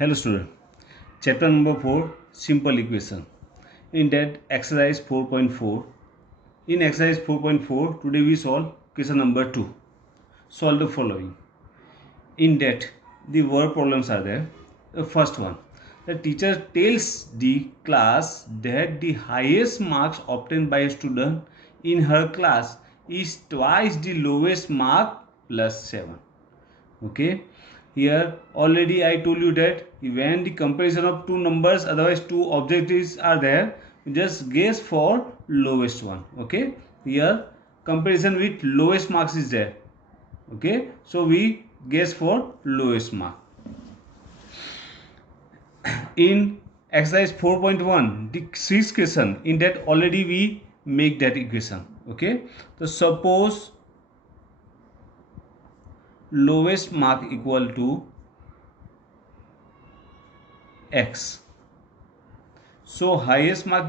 Hello student. Chapter number 4, simple equation. In that exercise 4.4. In exercise 4.4 today we solve question number 2. Solve the following. In that the word problems are there. The first one. The teacher tells the class that the highest marks obtained by a student in her class is twice the lowest mark plus 7. Okay, here already I told you that when the comparison of two numbers, otherwise two objectives are there, just guess for lowest one. Okay, here comparison with lowest marks is there. Okay, so we guess for lowest mark. In exercise 4.1, the sixth question, in that already we make that equation. Okay, so suppose lowest mark equal to x, so highest mark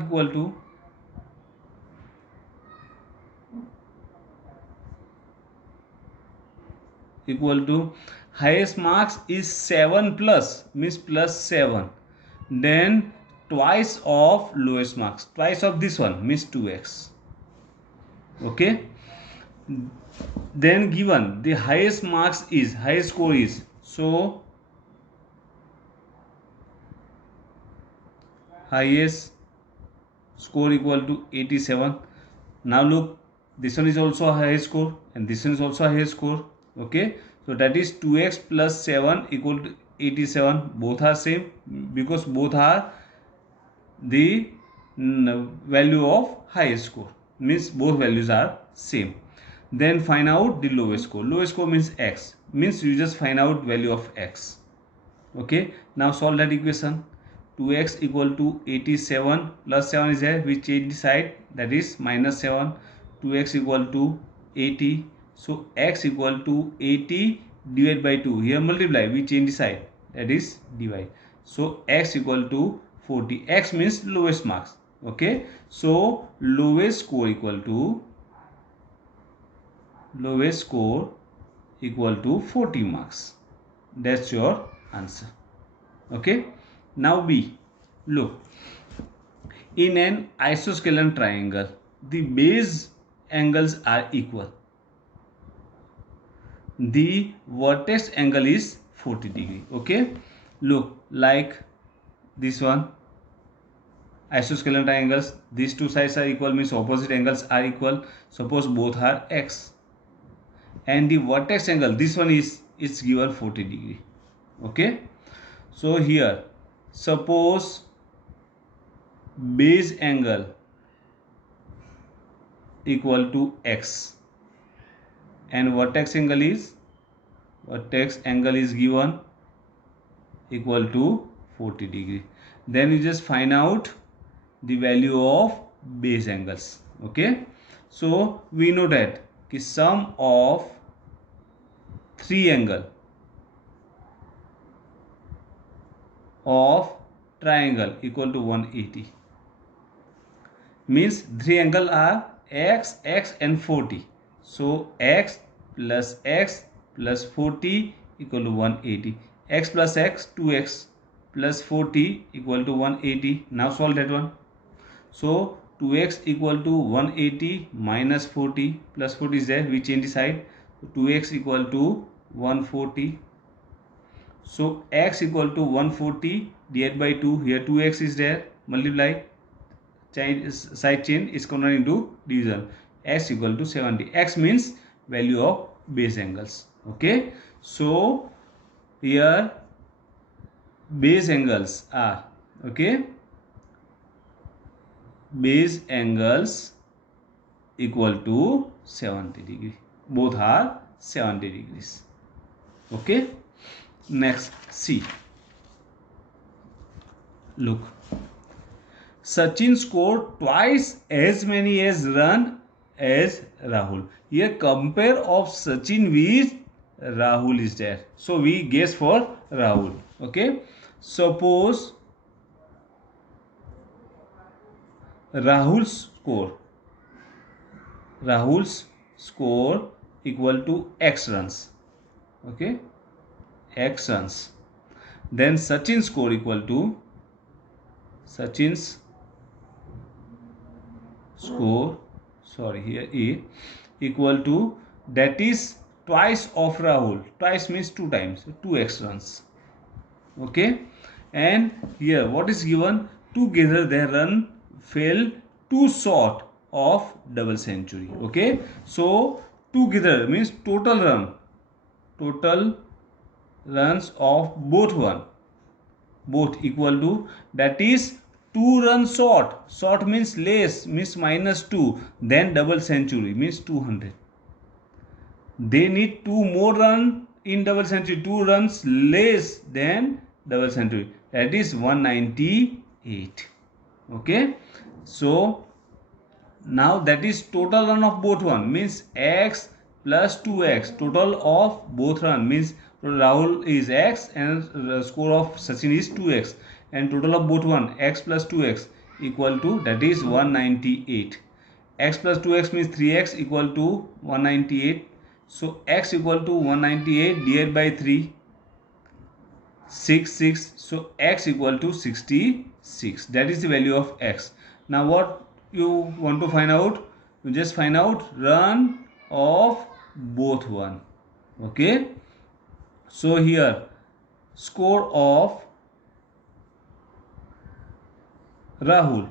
equal to highest marks is 7 plus, means plus 7, then twice of lowest marks, twice of this one means 2x. Okay, then given the highest marks is, highest score is, so highest score equal to 87. Now look, this one is also a highest score and this one is also a highest score. Okay, so that is 2x plus 7 equal to 87. Both are same because both are the value of highest score, means both values are same. Then find out the lowest score. Lowest score means x, means you just find out value of x. Okay, now solve that equation. 2x equal to 87 plus 7 is there, we change the side, that is minus 7. 2x equal to 80, so x equal to 80 divided by 2, here multiply, we change the side, that is divide, so x equal to 40. X means lowest marks. Okay, so lowest score equal to 40 marks. That's your answer. Okay, now B. Look, in an isosceles triangle, the base angles are equal. The vertex angle is 40 degree. Okay, look, like this one, isosceles triangles, these two sides are equal, means opposite angles are equal. Suppose both are x, and the vertex angle, this one is given 40 degree. Okay, so here suppose base angle equal to x and vertex angle is given equal to 40 degree, then you just find out the value of base angles. Okay, so we know that the sum of three angle of triangle equal to 180, means three angle are x, x and 40, so x plus 40 equal to 180. X plus x 2x plus 40 equal to 180. Now solve that one. So 2x equal to 180 minus 40 plus 40 is there, we change the side, so 2x equal to 140. So x equal to 140 divided by 2, here 2x is there, multiply, side chain is converted into division, x equal to 70. X means value of base angles. Okay, so here base angles are, okay, base angles equal to 70 degree, both are 70 degrees. Okay, next C. Look, Sachin scored twice as many as run as Rahul. Here compare of Sachin with Rahul is there, so we guess for Rahul. Okay, suppose Rahul's score equal to x runs. Okay, x runs. then Sachin's score equal to Sachin's score, sorry here A, equal to, that is twice of Rahul. Twice means 2 times, 2x runs. Okay, and here what is given? Together their run fell too short of double century. Okay, so together means total runs of both equal to, that is 2 runs short. Short means less, means minus 2, then double century means 200. They need 2 more run in double century, 2 runs less than double century, that is 198. Okay, so now that is total run of both one, means x plus 2x. Total of both run means Rahul is x and the score of Sachin is 2x, and total of both one x plus 2x equal to, that is 198. X plus 2x means 3x equal to 198. So x equal to 198 divided by 3, 6. So x equal to 66. That is the value of x. Now what you want to find out? You just find out run of both one. Okay, so here score of Rahul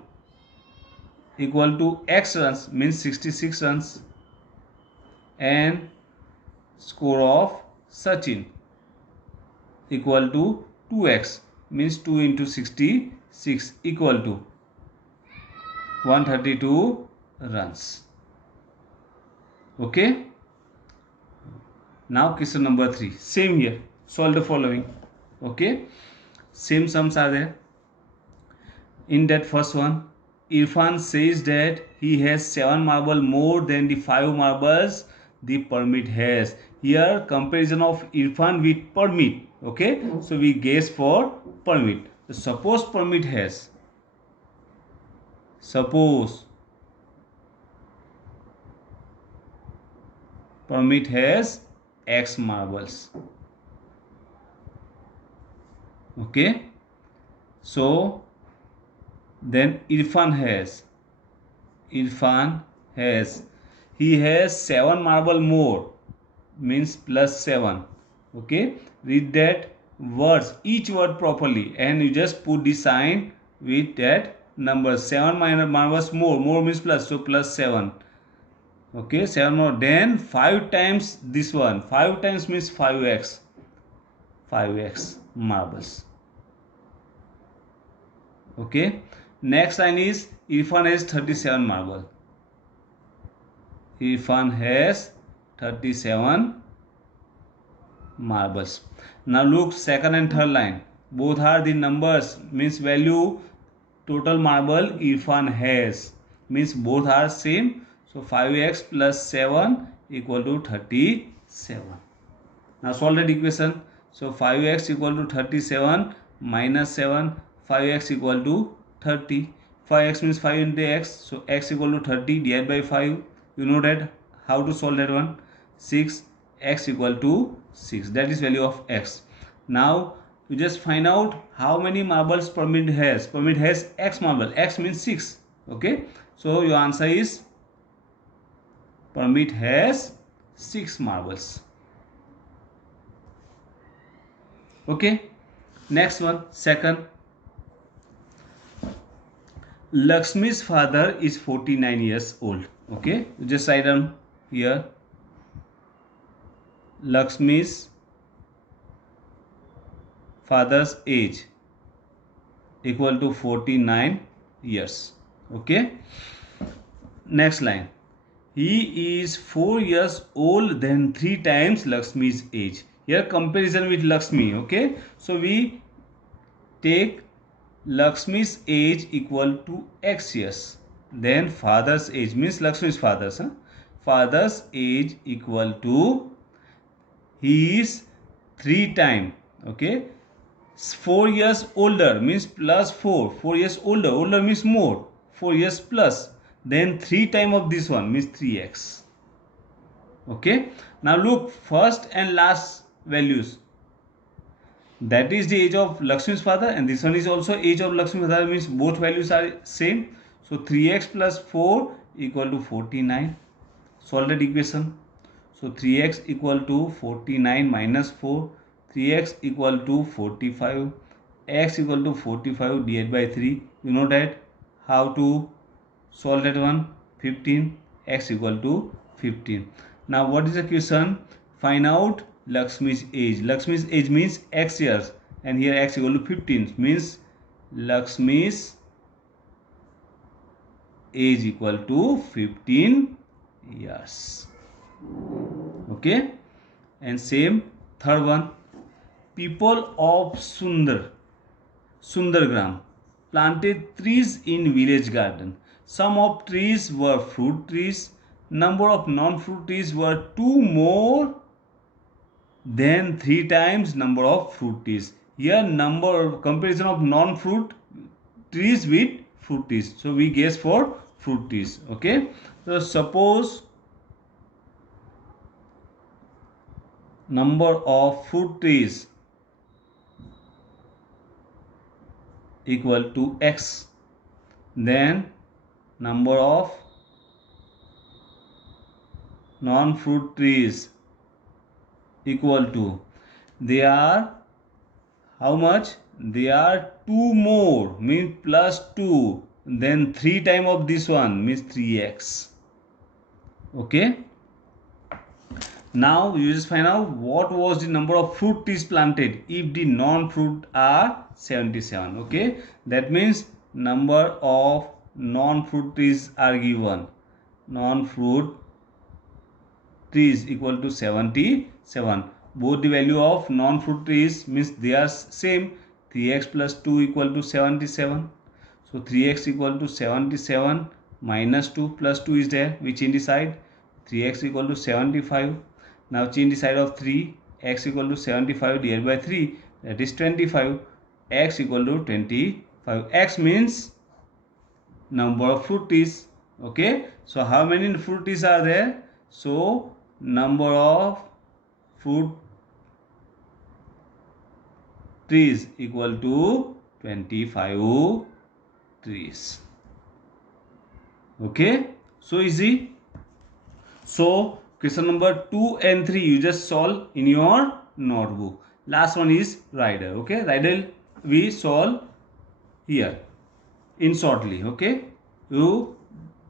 equal to x runs means 66 runs, and score of Sachin equal to 2x means 2 into 66 equal to 132 runs. Okay, now question number 3, same here, solve the following. Okay, same sums are there. In that first one, Irfan says that he has 7 marbles more than the 5 marbles the permit has. Here comparison of Irfan with permit. Okay, so we guess for permit. So suppose permit has x marbles. Okay, so then Irfan has he has 7 marble more, means plus 7. Okay, read that words, each word properly, and you just put the sign with that number. 7 marbles more means plus, so plus 7. Okay, 7 more, then 5 times this one, 5 times means 5x marbles. Okay, next line is Irfan has 37 marble. Irfan has 37 marbles. Now look second and third line, both are the numbers, means value total marble Irfan has, means both are same. So 5x plus 7 equal to 37. Now solve that equation. So 5x equal to 37 minus 7, 5x equal to 30. 5x means 5 into x, so x equal to 30 divided by 5. You know that how to solve that one. 6, x equal to 6, that is value of x. Now you just find out how many marbles permit has. Permit has x marble, x means 6. Okay, so your answer is permit has 6 marbles. Okay, next one, second. Lakshmi's father is 49 years old. Okay, just write down here. Lakshmi's father's age equal to 49 years. Okay, next line. He is 4 years old than 3 times Lakshmi's age. Here comparison with Lakshmi. Okay, so we take Lakshmi's age equal to x years, then father's age means Lakshmi's father's father's age equal to, he is 3 times. Okay, 4 years older means plus 4, 4 years older means more, 4 years plus, then 3 times of this one means 3x. Okay, now look first and last values. that is the age of Lakshmi's father, and this one is also age of Lakshmi's father, means both values are same. So 3x plus 4 equal to 49. Solve that equation. So 3x equal to 49 minus 4. 3x equal to 45. X equal to 45 divided by 3. You know that how to solve that one. 15. X equal to 15. Now what is the question? Find out Lakshmi's age. Lakshmi's age means x years, and here x equal to 15 means Lakshmi's age equal to 15 years. Okay, and same third one. People of Sundargram planted trees in village garden. Some of trees were fruit trees. Number of non-fruit trees were 2 more than 3 times number of fruit trees. Here number comparison of non-fruit trees with fruit trees. So we guess for fruit trees. Okay. So suppose number of fruit trees equal to x, then number of non-fruit trees equal to, they are how much? They are 2 more, means plus 2, then 3 times of this one means 3x. Okay. Now you just find out what was the number of fruit trees planted if the non-fruit are 77. Okay, that means number of non-fruit trees are given. Non-fruit trees equal to 77. Both the value of non-fruit trees means they are same. 3x plus 2 equal to 77. So 3x equal to 77 minus 2 plus 2 is there. We change the side. 3x equal to 75. Now change the side of 3. X equal to 75 divided by 3. That is 25. X equal to 25. X means number of fruit trees. Okay. So how many fruit trees are there? So number of fruit trees equal to 25 trees. Okay. So easy. So question number 2 and 3 you just solve in your notebook. Last one is rider. Okay, rider we solve here in shortly. Okay, you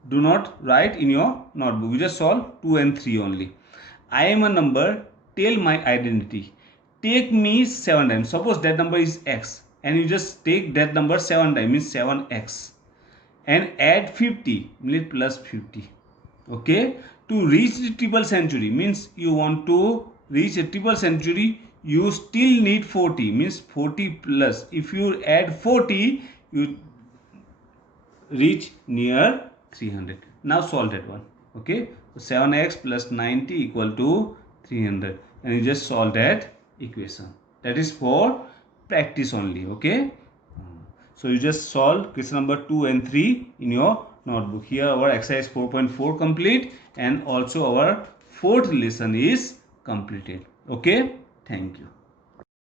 do not write in your notebook. You just solve 2 and 3 only. I am a number. Tell my identity. Take me 7 times. Suppose that number is x, and you just take that number 7 times, means 7x, and add 50, means plus 50. Okay, to reach the triple century, means you want to reach a triple century, you still need 40, means 40 plus. If you add 40, you reach near 300. Now solve that one. Okay, so 7x plus 90 equal to 300, and you just solve that equation. That is for practice only. Okay, so you just solve question number 2 and 3 in your notebook. Here our exercise 4.4 complete, and also our fourth lesson is completed. Okay, thank you.